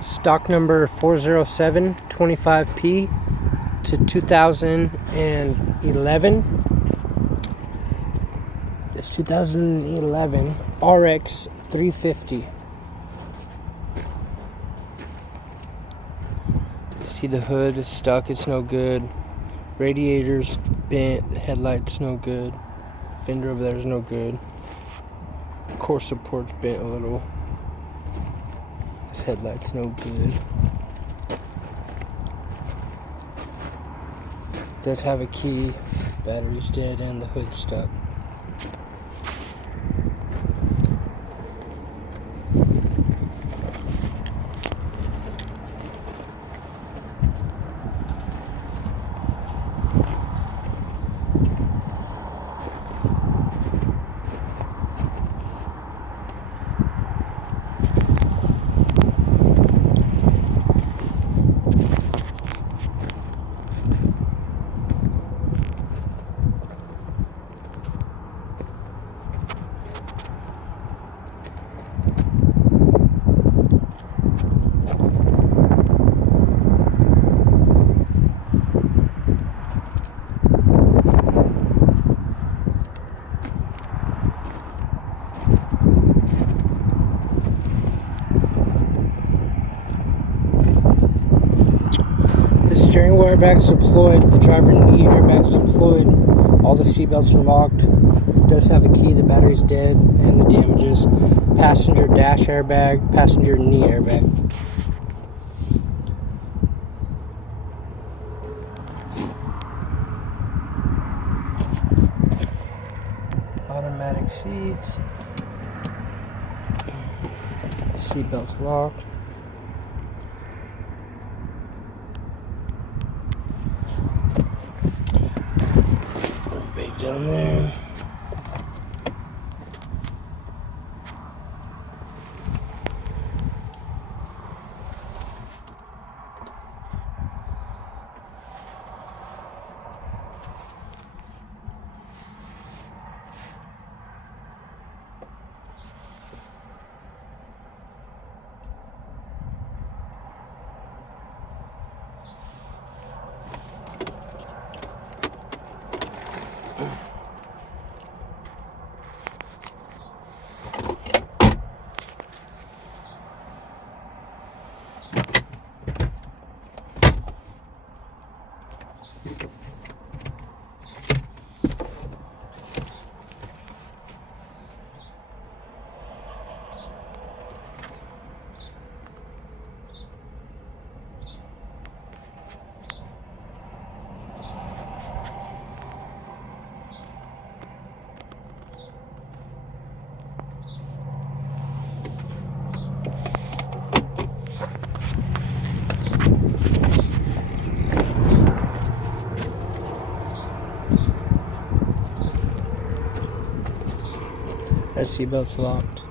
Stock number 40725P to 2011. It's 2011 RX 350. See, the hood is stuck, it's no good. Radiator's bent, headlight's no good. Fender over there is no good. Core support's bent a little. This headlight's no good. Does have a key, battery's dead, and the hood's stuck. The steering wheel airbag's deployed, the driver knee airbag's deployed, all the seatbelts are locked. It does have a key, the battery's dead, and the damages. Passenger dash airbag, passenger knee airbag. Automatic seats. Seatbelts locked. Big down there. That seatbelt's locked.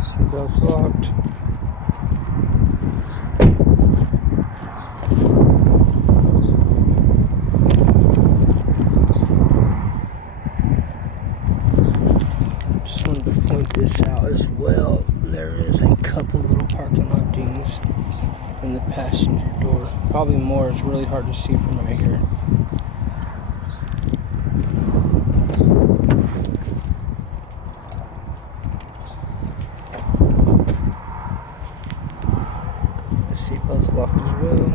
Seatbelt's locked. Just wanted to point this out as well. There is a couple little parking lot dings in the passenger door. Probably more, it's really hard to see from right here. The seatbelt's locked as well.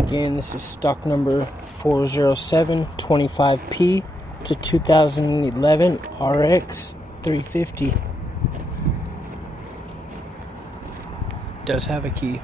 Again, this is stock number 40725P to 2011 RX 350. Does have a key.